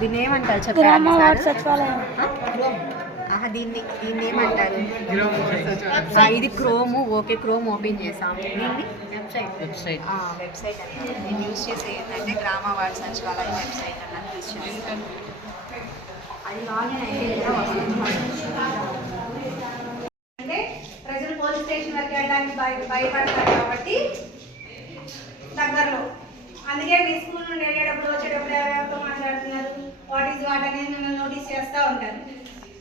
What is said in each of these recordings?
దీన్ని ఏమంటారు చెప్పండి. దీన్ని ఏమంటారు? ఇది క్రోమ్. ఓకే, క్రోమ్ ఓపెన్ చేసాం. దీన్ని వెబ్సైట్ అంటారు. నేను యూజ్ చేసే ఏంటంటే గ్రామ వార్డ్ సచివాలయం వెబ్సైట్ అన్నది యూజ్ చేస్తాను. అది లాగిన్ అయితే అంటే ప్రజలు పోలీస్ స్టేషన్ వరకు వెళ్ళడానికి భయపడతారు కాబట్టి దగ్గరలో. అందుకే మీ స్కూల్ నుండి వెళ్ళేటప్పుడు వచ్చేటప్పుడు ఎవరెవరితో మాట్లాడుతున్నారు, వాట్ ఈజ్ వాట్ అనేది మిమ్మల్ని నోటీస్ చేస్తూ ఉంటారు.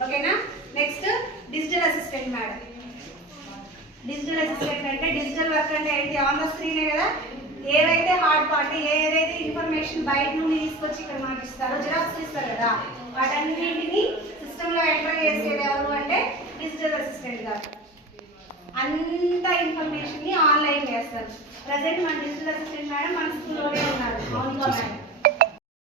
ఓకేనా? Next digital assistant madam. Digital assistant అంటే డిజిటల్ వర్క్ అంటే ఏంటి? ఆన్ ద స్క్రీనే కదా. ఏవైతే హార్డ్ కాపీ, ఏదైతే ఇన్ఫర్మేషన్ బయట నుండి తీసుకొచ్చి ఇక్కడ మనకి ఇస్తారో, జిరాక్స్ ఇస్తారు కదా, వాటన్నింటినీ సిస్టంలో ఎంటర్ చేసేది ఎవరు అంటే డిజిటల్ అసిస్టెంట్ గారు. అంత ఇన్ఫర్మేషన్ ని ఆన్లైన్ చేస్తారు. ప్రజెంట్ మన డిజిటల్ అసిస్టెంట్ మేడం మన స్కూల్లోనే ఉన్నారు, మౌనిక మేడం.